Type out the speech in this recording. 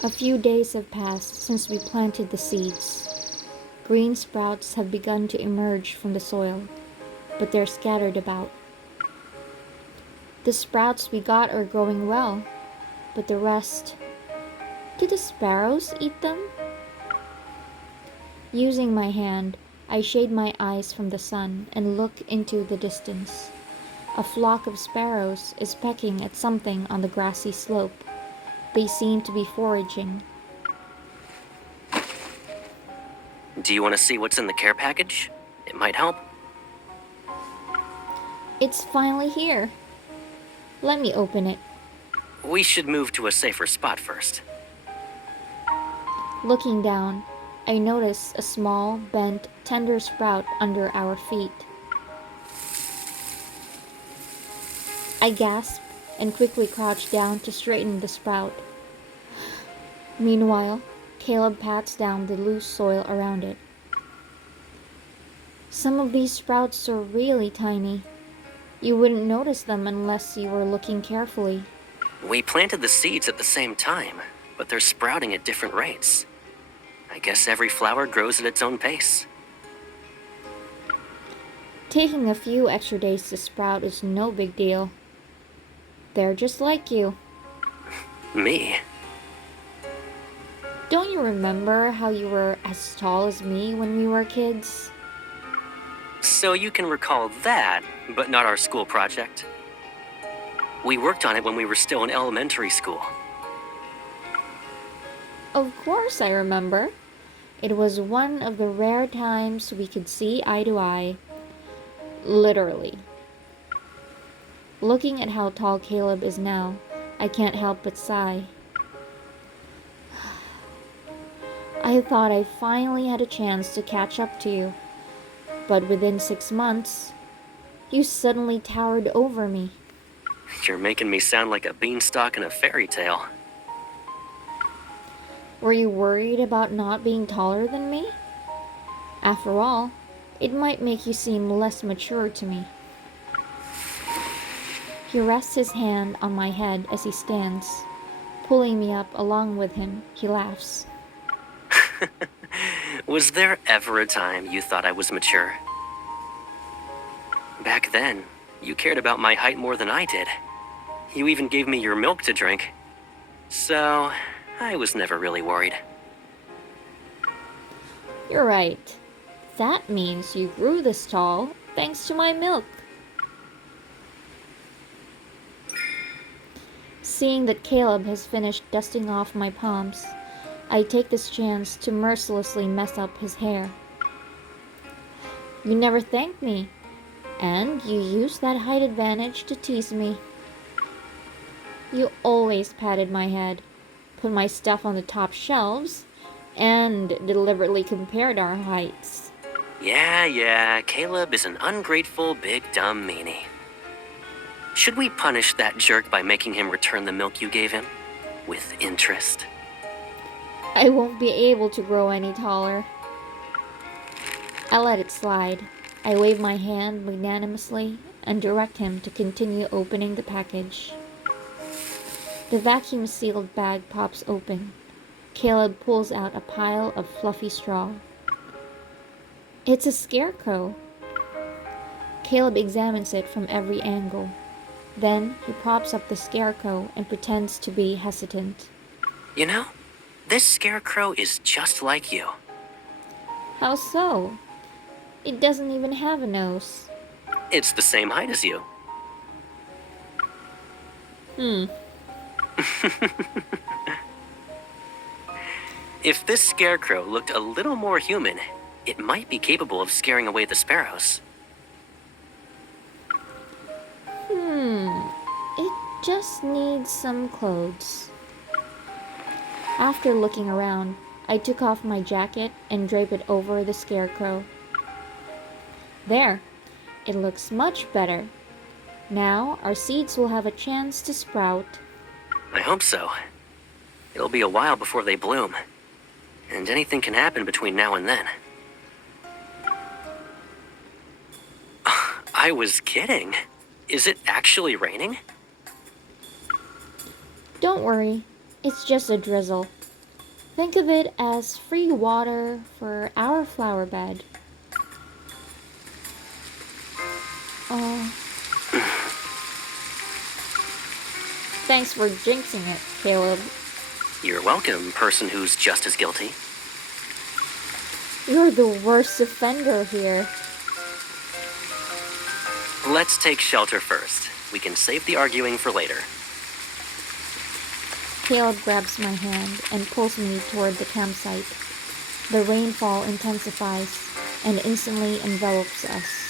A few days have passed since we planted the seeds. Green sprouts have begun to emerge from the soil, but they're scattered about. The sprouts we got are growing well, but the rest, did the sparrows eat them? Using my hand, I shade my eyes from the sun and look into the distance. A flock of sparrows is pecking at something on the grassy slope. They seem to be foraging. Do you want to see what's in the care package? It might help. It's finally here. Let me open it. We should move to a safer spot first. Looking down, I notice a small, bent, tender sprout under our feet. I gasp and quickly crouch down to straighten the sprout. Meanwhile, Caleb pats down the loose soil around it. Some of these sprouts are really tiny. You wouldn't notice them unless you were looking carefully. We planted the seeds at the same time, but they're sprouting at different rates. I guess every flower grows at its own pace. Taking a few extra days to sprout is no big deal. They're just like you. Me? Don't you remember how you were as tall as me when we were kids? So you can recall that, but not our school project? We worked on it when we were still in elementary school. Of course I remember. It was one of the rare times we could see eye to eye. Literally. Looking at how tall Caleb is now, I can't help but sigh. I thought I finally had a chance to catch up to you, but within 6 months, you suddenly towered over me. You're making me sound like a beanstalk in a fairy tale. Were you worried about not being taller than me? After all, it might make you seem less mature to me. He rests his hand on my head as he stands. Pulling me up along with him, he laughs. Was there ever a time you thought I was mature? Back then, you cared about my height more than I did. You even gave me your milk to drink. So, I was never really worried. You're right. That means you grew this tall thanks to my milk. Seeing that Caleb has finished dusting off my palms, I take this chance to mercilessly mess up his hair. You never thanked me, and you used that height advantage to tease me. You always patted my head, put my stuff on the top shelves, and deliberately compared our heights. Yeah, Caleb is an ungrateful, big, dumb meanie. Should we punish that jerk by making him return the milk you gave him? With interest? I won't be able to grow any taller. I let it slide. I wave my hand magnanimously and direct him to continue opening the package. The vacuum-sealed bag pops open. Caleb pulls out a pile of fluffy straw. It's a scarecrow. Caleb examines it from every angle. Then he props up the scarecrow and pretends to be hesitant. You know, this scarecrow is just like you. How so? It doesn't even have a nose. It's the same height as you. If this scarecrow looked a little more human, it might be capable of scaring away the sparrows. It just needs some clothes. After looking around, I took off my jacket and draped it over the scarecrow. There, it looks much better. Now our seeds will have a chance to sprout. I hope so. It'll be a while before they bloom, and anything can happen between now and then. I was kidding. Is it actually raining? Don't worry, it's just a drizzle. Think of it as free water for our flower bed. Oh, thanks for jinxing it, Caleb. You're welcome, person who's just as guilty. You're the worst offender here. Let's take shelter first. We can save the arguing for later. Caleb grabs my hand and pulls me toward the campsite. The rainfall intensifies and instantly envelops us.